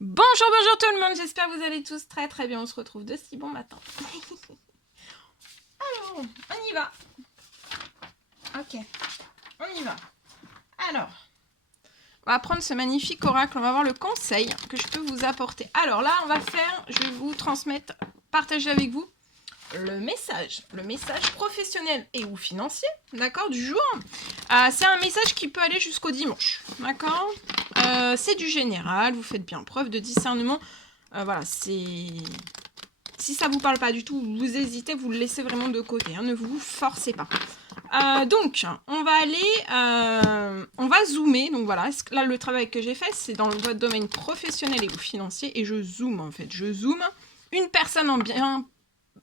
Bonjour tout le monde, j'espère que vous allez tous très très bien, on se retrouve de si bon matin. Alors, on y va. Ok, on y va. Alors, on va prendre ce magnifique oracle, on va voir le conseil que je peux vous apporter. Alors là, je vais vous transmettre, partager avec vous le message professionnel et ou financier, d'accord, du jour. C'est un message qui peut aller jusqu'au dimanche, d'accord. C'est du général, vous faites bien preuve de discernement. Voilà, c'est... Si ça vous parle pas du tout, vous hésitez, vous le laissez vraiment de côté, hein, ne vous forcez pas. Donc, on va zoomer. Donc voilà, là le travail que j'ai fait, c'est dans votre domaine professionnel et ou financier, et je zoome en fait. Je zoome une personne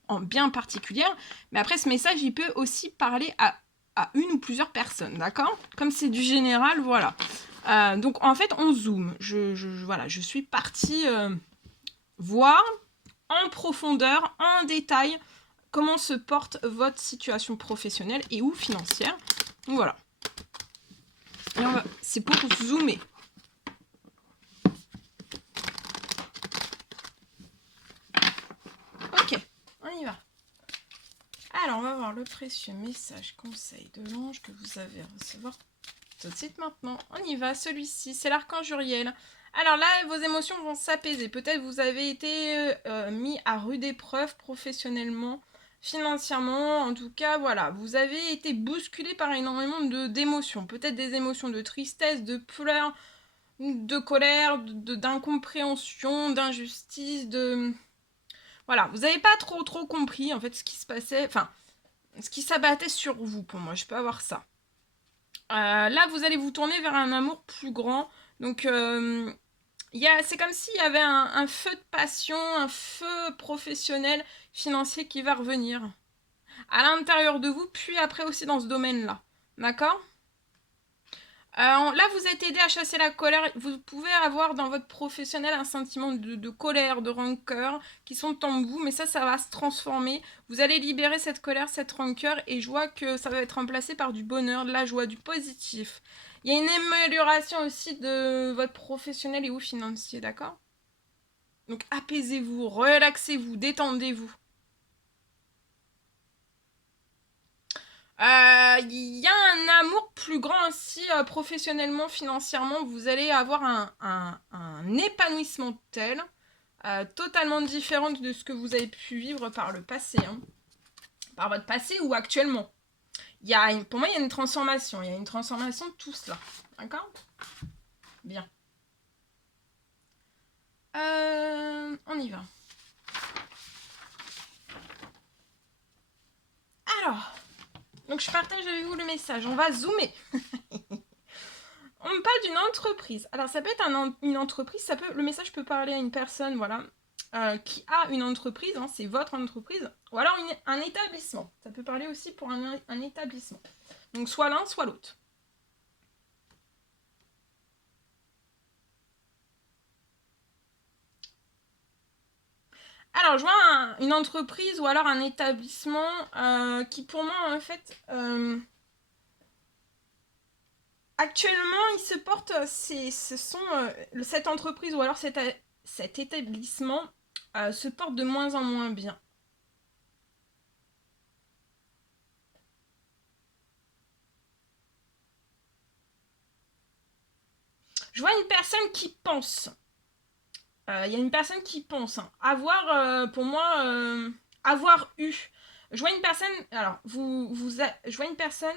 en bien particulière, mais après ce message, il peut aussi parler à une ou plusieurs personnes, d'accord? Comme c'est du général, voilà. Donc en fait, on zoome. Voilà, je suis partie voir en profondeur, en détail, comment se porte votre situation professionnelle et ou financière. Donc voilà. C'est pour zoomer. Ok, on y va. Alors, on va voir le précieux message conseil de l'ange que vous avez à recevoir tout de suite maintenant. On y va, celui-ci, c'est l'archange Uriel. Alors là, vos émotions vont s'apaiser. Peut-être vous avez été mis à rude épreuve professionnellement, financièrement. En tout cas, voilà, vous avez été bousculé par énormément d'émotions. Peut-être des émotions de tristesse, de pleurs, de colère, d'incompréhension, d'injustice, de... Voilà, vous n'avez pas trop compris en fait ce qui se passait, enfin, ce qui s'abattait sur vous pour moi, je peux avoir ça. Là, vous allez vous tourner vers un amour plus grand. Donc, c'est comme s'il y avait un feu de passion, un feu professionnel, financier qui va revenir à l'intérieur de vous, puis après aussi dans ce domaine-là. D'accord? Là, vous êtes aidé à chasser la colère. Vous pouvez avoir dans votre professionnel un sentiment de colère, de rancœur qui sont en vous, mais ça va se transformer. Vous allez libérer cette colère, cette rancœur, et je vois que ça va être remplacé par du bonheur, de la joie, du positif. Il y a une amélioration aussi de votre professionnel et ou financier, d'accord? Donc apaisez-vous, relaxez-vous, détendez-vous. Il y a un amour plus grand aussi, professionnellement, financièrement. Vous allez avoir un épanouissement tel, totalement différent de ce que vous avez pu vivre par le passé, hein. Par votre passé ou actuellement. Pour moi, il y a une transformation. Il y a une transformation de tout cela. D'accord? Bien. On y va. Alors, donc je partage avec vous le message. On va zoomer. On me parle d'une entreprise. Alors, ça peut être une entreprise, le message peut parler à une personne, voilà, qui a une entreprise, hein, c'est votre entreprise, ou alors un établissement. Ça peut parler aussi pour un établissement. Donc, soit l'un, soit l'autre. Alors, je vois une entreprise ou alors un établissement qui, pour moi, en fait, actuellement, il se porte, cette entreprise ou alors cet établissement se porte de moins en moins bien. Je vois une personne qui pense. Il y a une personne qui pense, hein. Pour moi, avoir eu. Je vois une personne. Alors, je vois une personne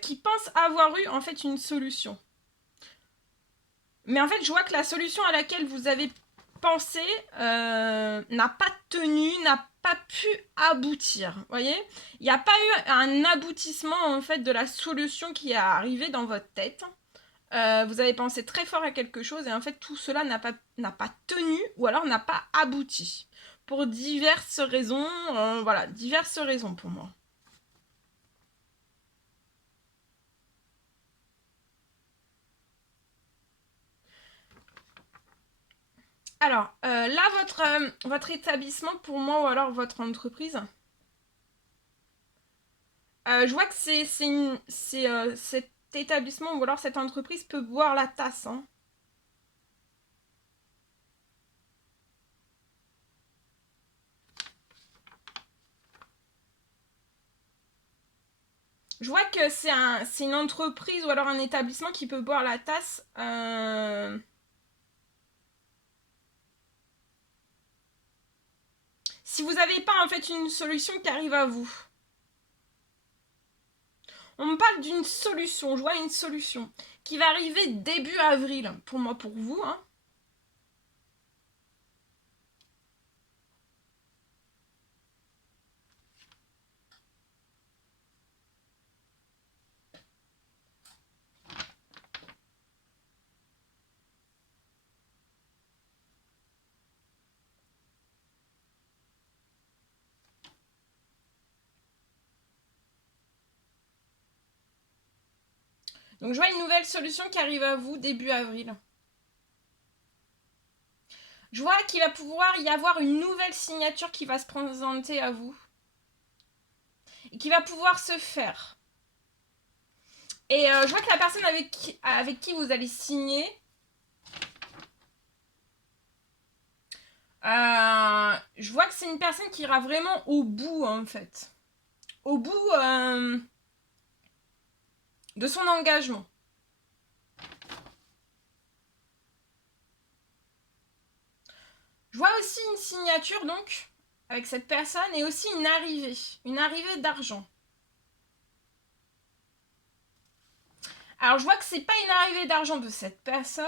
qui pense avoir eu en fait une solution. Mais en fait, je vois que la solution à laquelle vous avez pensé n'a pas tenu, n'a pas pu aboutir. Vous voyez? Il n'y a pas eu un aboutissement en fait de la solution qui est arrivée dans votre tête. Vous avez pensé très fort à quelque chose et en fait tout cela n'a pas tenu ou alors n'a pas abouti. Pour diverses raisons, voilà, diverses raisons pour moi. Alors, là, votre établissement pour moi ou alors votre entreprise, je vois que cet établissement ou alors cette entreprise peut boire la tasse, hein. Je vois que c'est une entreprise ou alors un établissement qui peut boire la tasse. Si vous n'avez pas en fait une solution qui arrive à vous. On me parle d'une solution, je vois une solution qui va arriver début avril, pour moi, pour vous, hein. Donc je vois une nouvelle solution qui arrive à vous début avril. Je vois qu'il va pouvoir y avoir une nouvelle signature qui va se présenter à vous. Et qui va pouvoir se faire. Et je vois que la personne avec qui vous allez signer, je vois que c'est une personne qui ira vraiment au bout en fait. Au bout de son engagement. Je vois aussi une signature donc avec cette personne et aussi une arrivée d'argent. Alors je vois que c'est pas une arrivée d'argent de cette personne,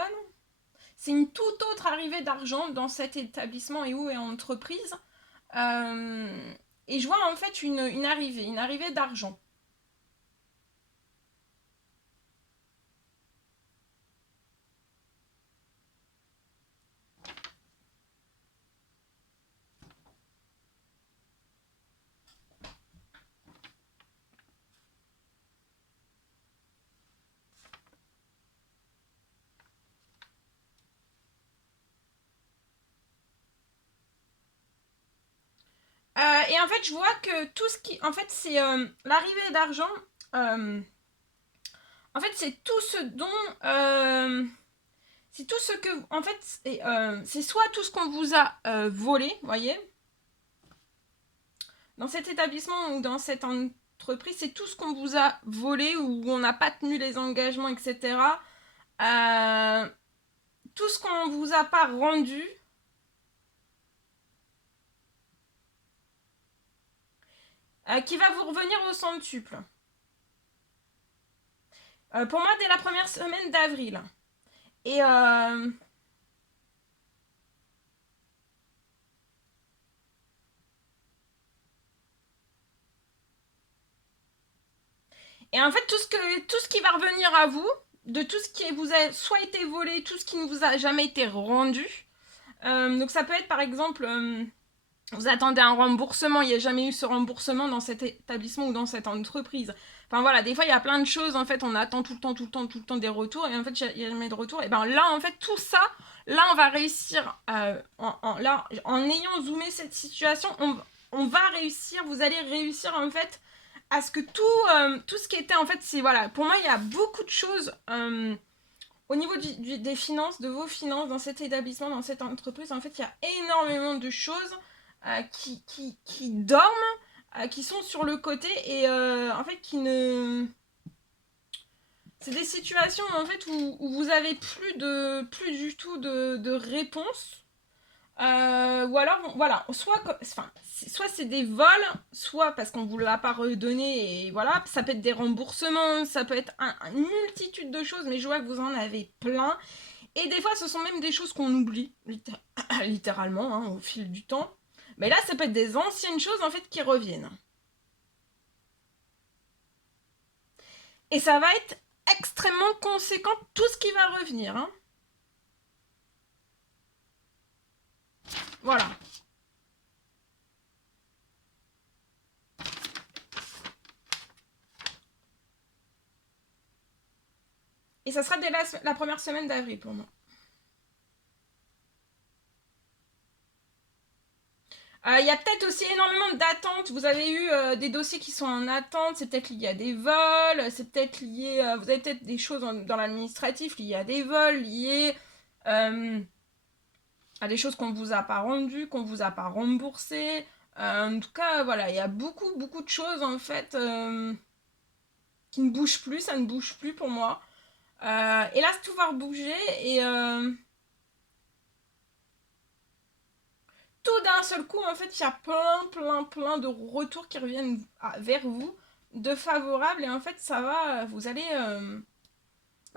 c'est une toute autre arrivée d'argent dans cet établissement et où est entreprise. Et je vois en fait une arrivée d'argent. Et en fait, je vois que tout ce qui. En fait, c'est l'arrivée d'argent. En fait, c'est tout ce dont. C'est tout ce que. En fait, c'est soit tout ce qu'on vous a volé, voyez. Dans cet établissement ou dans cette entreprise, c'est tout ce qu'on vous a volé ou on n'a pas tenu les engagements, etc. Tout ce qu'on vous a pas rendu. Qui va vous revenir au centuple. Pour moi, dès la première semaine d'avril. Et en fait, tout ce qui va revenir à vous, de tout ce qui vous a soit été volé, tout ce qui ne vous a jamais été rendu. Donc ça peut être par exemple, vous attendez un remboursement, il n'y a jamais eu ce remboursement dans cet établissement ou dans cette entreprise. Enfin voilà, des fois il y a plein de choses, en fait on attend tout le temps des retours et en fait il n'y a jamais de retour. Et ben là en fait tout ça, là on va réussir, en ayant zoomé cette situation, on va réussir, vous allez réussir en fait à ce que tout ce qui était en fait, c'est voilà, pour moi il y a beaucoup de choses au niveau des finances, de vos finances dans cet établissement, dans cette entreprise. En fait il y a énormément de choses qui dorment, qui sont sur le côté et en fait qui ne... C'est des situations en fait où vous avez plus du tout de réponse. Ou alors, voilà, soit c'est des vols, soit parce qu'on vous l'a pas redonné et voilà, ça peut être des remboursements, ça peut être une multitude de choses, mais je vois que vous en avez plein. Et des fois, ce sont même des choses qu'on oublie, littéralement, hein, au fil du temps. Mais là, ça peut être des anciennes choses en fait qui reviennent. Et ça va être extrêmement conséquent tout ce qui va revenir. Hein. Voilà. Et ça sera dès la première semaine d'avril pour moi. Il y a peut-être aussi énormément d'attentes. Vous avez eu des dossiers qui sont en attente. C'est peut-être lié à des vols. C'est peut-être lié. Vous avez peut-être des choses dans l'administratif liées à des vols, liées à des choses qu'on ne vous a pas rendues, qu'on ne vous a pas remboursées. En tout cas, voilà, il y a beaucoup de choses en fait. qui ne bouge plus, ça ne bouge plus pour moi. Et là, tout va rebouger et tout d'un seul coup, en fait, il y a plein de retours qui reviennent vers vous, de favorables, et en fait, ça va, vous allez,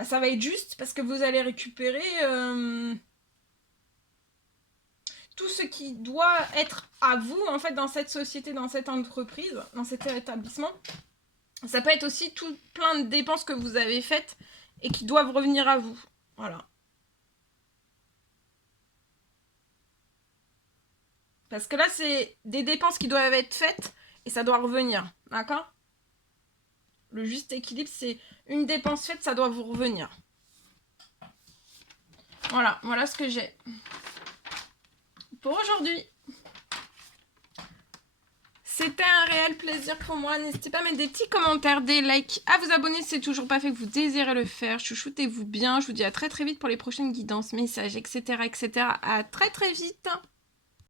ça va être juste parce que vous allez récupérer tout ce qui doit être à vous, en fait, dans cette société, dans cette entreprise, dans cet établissement. Ça peut être aussi tout plein de dépenses que vous avez faites et qui doivent revenir à vous. Voilà. Parce que là, c'est des dépenses qui doivent être faites et ça doit revenir. D'accord? Le juste équilibre, c'est une dépense faite, ça doit vous revenir. Voilà, voilà ce que j'ai pour aujourd'hui. C'était un réel plaisir pour moi. N'hésitez pas à mettre des petits commentaires, des likes, à vous abonner si c'est toujours pas fait, que vous désirez le faire. Chouchoutez-vous bien. Je vous dis à très vite pour les prochaines guidances, messages, etc. etc. À très vite.